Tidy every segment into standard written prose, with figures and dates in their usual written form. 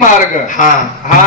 मार्ग हा हा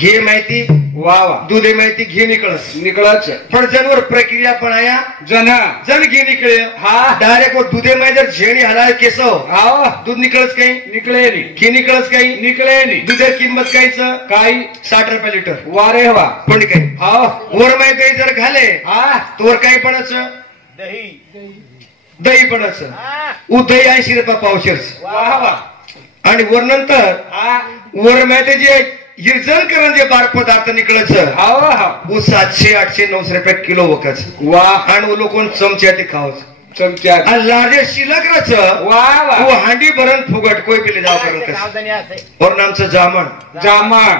घे माहिती वा वा दुधे माहिती घे निकळस निकळच पण जनवर प्रक्रिया पण आया जन जन घे निकळे हा डायरेक्ट वो दुधे में जर झेणी हलाय केसव हा दूध निकळस काही निकळे नी घे निकळस काही निकळे नी दुधे किंमत काहीच काही 60 रुपये लिटर वारे वा पण काही हा वर माहिती जर घाले हा तोवर काही पणच दही पणच उ दही 80 रुपये पावशेरच वा वा आणि वर नंतर हा वर माहिती जे हिरजण करण जे बार पदार्थ निकळच हा हा वो 700 800 900 रुपये किलो वकच वा आणि वो लोक चमच्या ते खावच चमचा आणि लार्जे शिलकरच वा वा वो हांडी भरण फुगट कोई पिले जाव करण कस और नामचं जामण जामण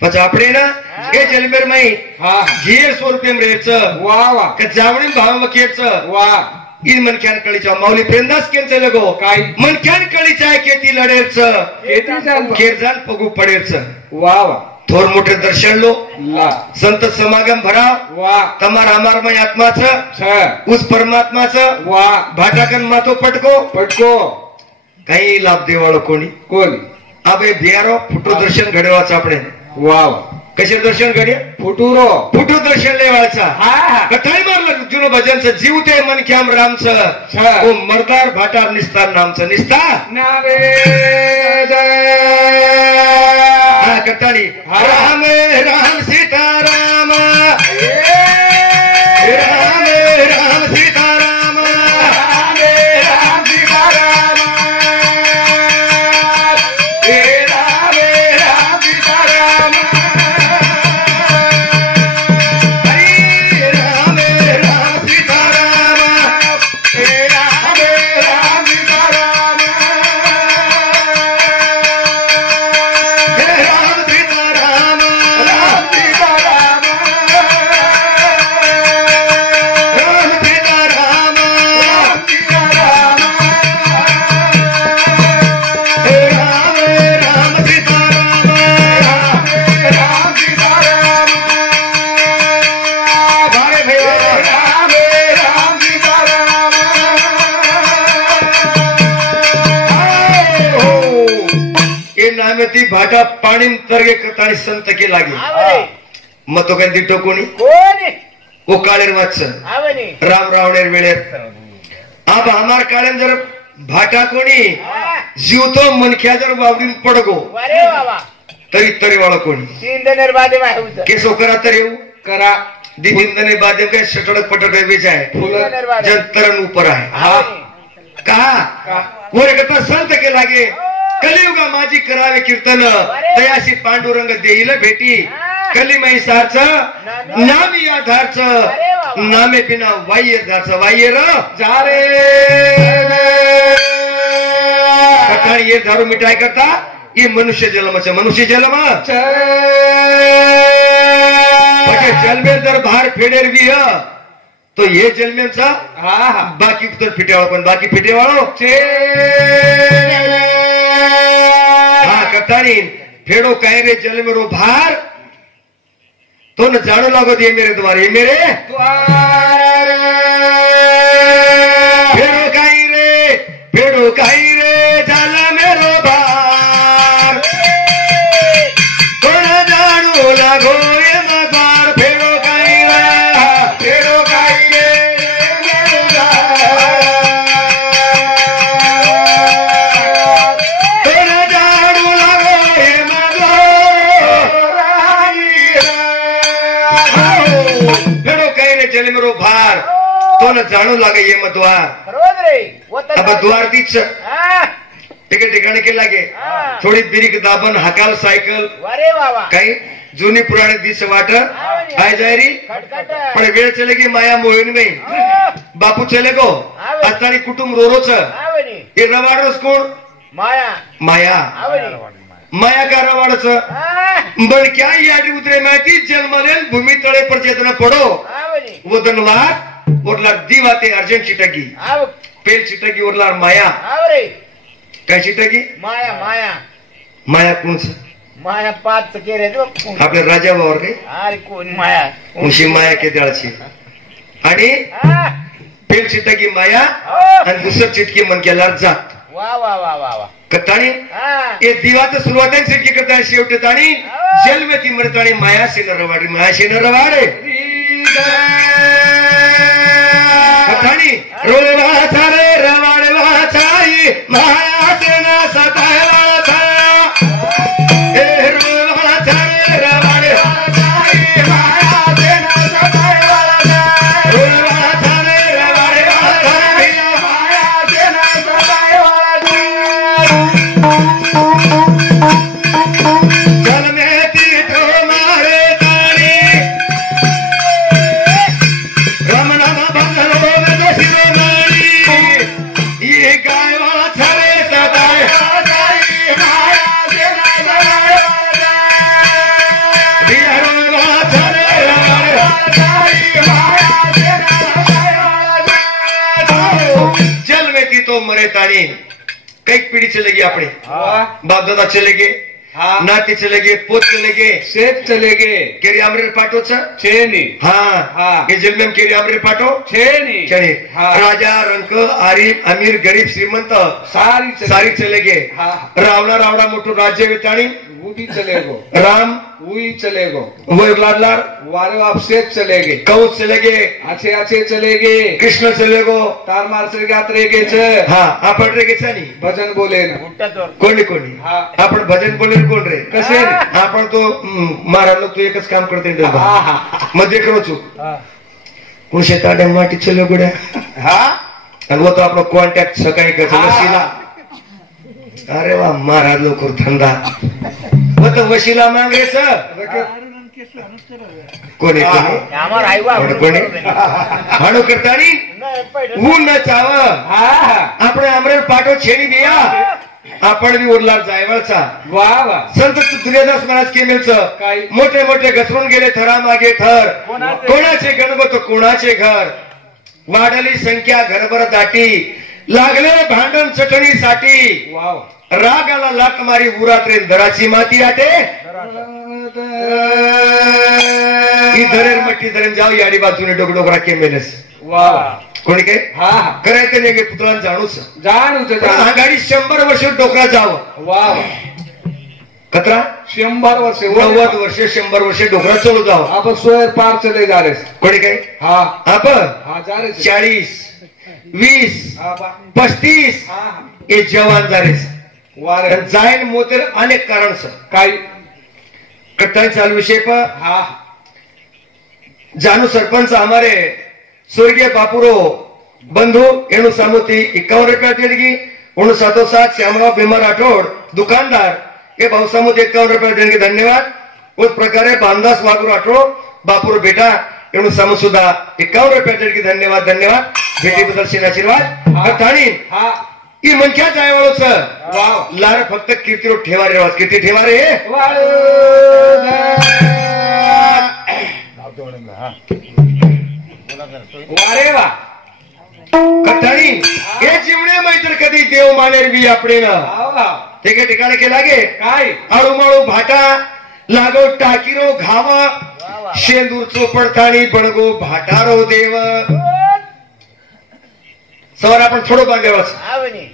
પછી આપણે ના એ જલમેર માં हा ઘી 100 રૂપિયા રેચ वा वा કે જાવણી ભાવ માં કેચ वा इन मन क्यान कळीचा माऊली प्रेमदास केंचे लगो काय मन क्यान कळीचा केती लढेच केती जान केरजान पगू पडेच वा वा थोर मोठे दर्शन लो ला संत समागम भराव वा तमार अमार में आत्माच छ उस परमात्माच वा भाटाकन मातो पटको पटको काही लाभ देवाळो कोणी कोण आबे बियारो फुटू दर्शन घडवाच આપણે वा वा कशे दर्शन घडे फुटुरो फुटू दर्शन लेवाचा हा हा कथाई मारलं जुनो भजनचं जीव ते मन क्याम रामचं ओ मर्दार भाटार निस्तार नामचं निस्ता नावे हा कथानी राम राम सीताराम राम राम सीताराम राम सीताराम राम सीताराम हरी राम राम सीताराम राम सीताराम हे राम सीताराम राम सीताराम राम सीताराम राम सीताराम हे राम राम सीताराम राम सीताराम भारे भैया राम सीताराम એ નામેથી ભાટા પાણી તરગે કરતાની સંત કે લાગી મતો કઈ દીટો કોની ઓ કાળેર વાચ રામ રાવણેર વેળેર આપ અમાર કાળેન જર ભાટા કોની જીવતો મનખ્યા જર વાવડીન પડગો તરી તરી વાળો કોની કેસો કરા તર એવું करा દિદિંદને બાદે કે સટડક પટડક વેચાય જંતરન ઉપર आहे हा कहा कोरे कथा संत के लागे कलियुगा माझी करावे कीर्तन तयाशी पांडुरंग देईल भेटी कली मैसारच नामी आधारच नामे बिना वाह्य धारच वाह्य र जा रे कथा ये दारू मिठाई करता ये मनुष्य जन्म म्हणजे जन्मे जर बाहेर फेडेर बी तो ये जन्मेचा हा हा बाकी तर फिटेवाळो पण बाकी फिटेवाळो हा कथानी फेडो काय रे जन्मेरो भार तो न जाणू लागत ये मेरे द्वार ये मेरे द्वार फेडो काय रे झाला मेरो भार तो न जाणू लागो ये मद्वार फेडो काय रे मेरो द्वार तो न जाणू लागो ये मद्वार फेडो काय रे जल मेरो भार तो न जाणू लागे ये मद्वार अब द्वार तीच ठिके ठिकाणी के लागे थोडी बिरीक दाबन हाकाल सायकल काही जुनी पुराणी दिस वाट आय जायरी पण वेळ चले की माया मोहीन में बापू चले गो असतानी कुटुंब रोरोच हे रवाडच कोण माया माया का रवाडच पण क्या याडी उतरे माहिती जन्मलेन भूमी तळे पर चेतना पडो वदनवार उरला दिवाते अर्जंट चिटकी पेल चिटकी उरला माया काय चिटकी माया कोणच माया 5 केरे आपल्या राजा बावर काही अरे कोण माया उशी माया केदाळची आणि पेल चिटकी माया आणि दुसर चिटकी मन केल्यावर जात वा वा वा वा वा कथाणी हा. એ દીવા તો શરૂઆત જ સિરકી કરતા શેવટે તાણી જેલ મેથી મરતાણી માયા સે ન રવાડે કથાણી રોલવા થારે રવાડવા છાઈ માયા સે ન સતાવા થા એ રોલવા થારે રવાડવા છાઈ માયા સે ન સતાવા થા રોલવા થારે રવાડવા છાઈ માયા સે ન સતાવા થા જલ મેથી તો મારે તાણી રમના બંગલો મે દોશીનો નાણી ઈ ગાયવા છરે સદાય જાય માયા સે ન સદાય વિહરવા છરે જાય માયા સે ન સદાય જલ મેથી તો મરે તાણી કઈક પીढ़ी चलेगी अपने बाप दादा चले गए नाती चले गए पोत चले गए शेत चले गए केरी आमरे पाटो छे नहीं हाँ ये जेल में केरी आमरे पाटो छे नहीं चले हाँ। राजा रंक आरिफ अमीर गरीब श्रीमंत सारी चले गए रावणा रावणा मोटो राज्य विताणी वो भी चलेगो राम वो ही चलेगो वो लाडलार वारे आप शेत चले गए कौश चले गए अच्छे अच्छे चले गए कृष्ण चले गो तार मार से यात्रे के छे हाँ आपण रे के नहीं भजन बोले ना उठ्ठा कोणी कोणी हाँ। आपण भजन बोले कोण रे कसे रे? आपण तो महाराज तू एकच काम करते हाँ, हाँ। मध्ये करो छू હું શેતાડે માટી છેલ્લો ગુડ્યા हाँ અને वो तो આપણો કોન્ટેક્ટ સકાઈ કે છે हाँ। વસીલા અરે વાહ મારા લોકો ધંધા वो तो वशीला માંગે છે કોને કોને અમાર આવ્યા કોને હાડો કરતાની હું ન ચાવ हाँ આપણે અમરેલ પાટો છેડી ગયા आपण बी उरला जायवळचा वाह वाह संत तुर्यदास महाराज केमेल काय? मोठे मोठे घसरून गेले थरा मागे थर कोणाचे? कोणाचे गणगोत कोणाचे घर वाढली संख्या घरभर दाटी लागले भांडण चटणीसाठी वाह रागाला लाट मारी उरात्रे दराची माती आटे ही धरेर मट्टी धरेन जाऊ याडी बाजूने डोकडोकरा केमेलस वाह कोणी काय हाँ करायचं नाही पुतळा जाणूच जानू पण आघाडी 100 वर्ष डोकरा जावं वाह कतरा 100 वर्ष 90 वर्ष 100 वर्ष डोकरा चलू जावं आप सोयर पार चले जा रहे कोणी काय हाँ आपण हाँ जा रहे 40 20 हाँ 35 हाँ हे जवान जारेस वारे जाईन मोतर अनेक कारण सर काय कथान चालू विषय पर हाँ जानू सरपंच हमारे स्वर्गीय बापुरो बंधु एनु सामुती 51 रुपया देणगी उन साथो साथ श्यामराव भीमा राठोड दुकानदार ये भाऊ सामुती 51 रुपया देणगी धन्यवाद उस प्रकारे बांदास वागू राठोड बापुरो बेटा एनु सामू सुद्धा 51 रुपया देणगी धन्यवाद धन्यवाद भेटी बदल शिन आशीर्वाद थाणी हाँ ई मनक्या जायवाळो सर वाह लार फक्त कीर्तीरो ठेवा रे किती ठेवा रे वारे वाह कथाणी हे चिमणे मैत्र कधी देव मानेर बी आपणे ना ते के ठिकाणी के लागे काय आळूमाळू भाटा लागो टाकीरो घावा शेंदूर चोपडताणी बडगो भाटारो देव सवार आपण थोडं बांधावाच आवनी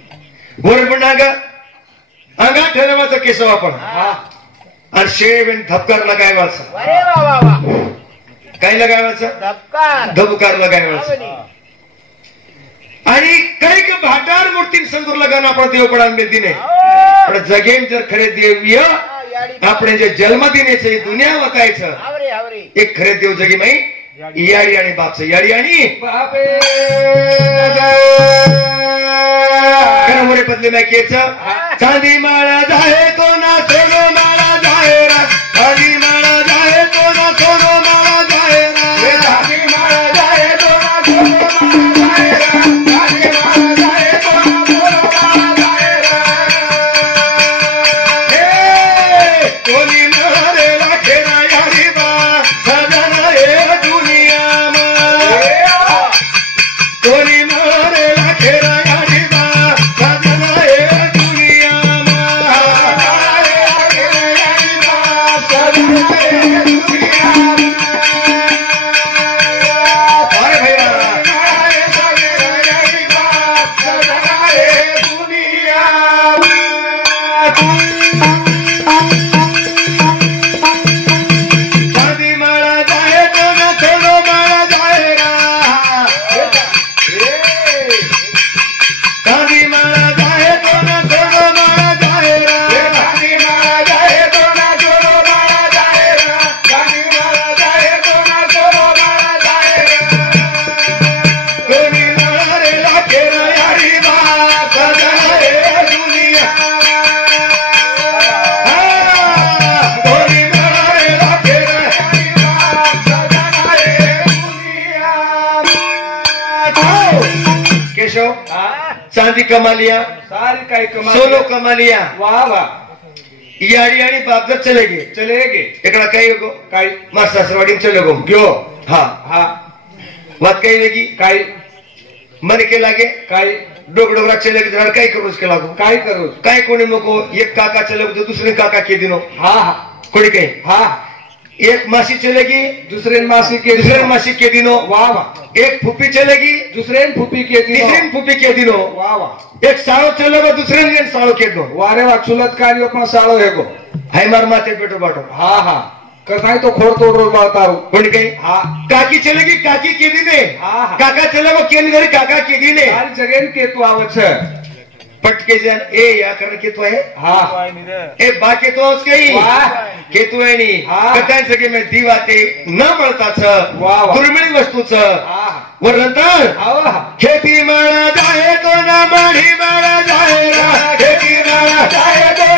वर पण अंगा ठरवायचं केसव आपण हाँ आणि शेण धबकार लगायवाचं अरे वा वा वा काय लगायवाचं धबकार धबकार लगायवाचं आवनी आणि कैक भाटार मूर्ती संदूर लगाना आपण देव पडान मिळतीने पण जगेन जर खरे देवीय આપણે જે જન્મ દિને છે દુનિયા વતાય છે आवरे आवरे એક ખરે દેવ જગી મઈ યાડી આણી બાપ છે યાડી આણી बापे કર મોરે બદલે મે કે છે ચાંદી માળા જાહે તો ના સોનો માળા જાહે રા ચાંદી માળા જાહે તો ના સોનો માળા જાહે રા चांदी मारा जाए तो ना सोनो मारा जाए चांदी मारा जाए तो ना सोनो मारा जाए હે કોની મારે રાખે ના યાડી બા સદન એ દુનિયામાં કોની મારે રાખે ના યાડી બા સદન એ દુનિયામાં અરે ભૈયા चांदी कमालिया सारी काय कमा सोनो कमालिया वाह वाह याड़ी यानी बाप जब चले गए चलेगे एकड़ा कई गो काय मार सासरवाड़ी में चले गो गयो हाँ हा बात कही लेगी काय मन के लागे काय डोक डोकरा चले गए काय करो उसके लागो काय करू काय कोणी नको एक काका चले गए तो दूसरे काका के दिनो हा हा कोणी कही हा एक मासी चलेगी दुसरे मासी के दूसरे मासी के दिनो वाह वाह एक फूफी चलेगी दुसरे फुफी के तीसरे दिनो फूफी के दिनो वाह वाह एक साळो चलेगो दूसरे दिन साळो के दो वारे वा चुलत कार्य पण साळो हेगो हाय मार माते बेटो बाटो हा हा कसाय तो खोड तोड रोज बातारू कोणी कही हा काकी चलेगी काकी के दिने हाँ, हाँ। काका चलेगो केन घरी काका के दिने सारी जगह के तू आवत है पटके जन ए या कर के तो है हा ए बा के तो उसके ही वाह के तू है नी हाँ। कथान सगळे में दिवाते न मिळताच वाह, वाह। दुर्मिळ वस्तूच हा वर्णतर आवा खेती माळा जाए तो ना माढी माळा जाए रा खेती माळा जाए तो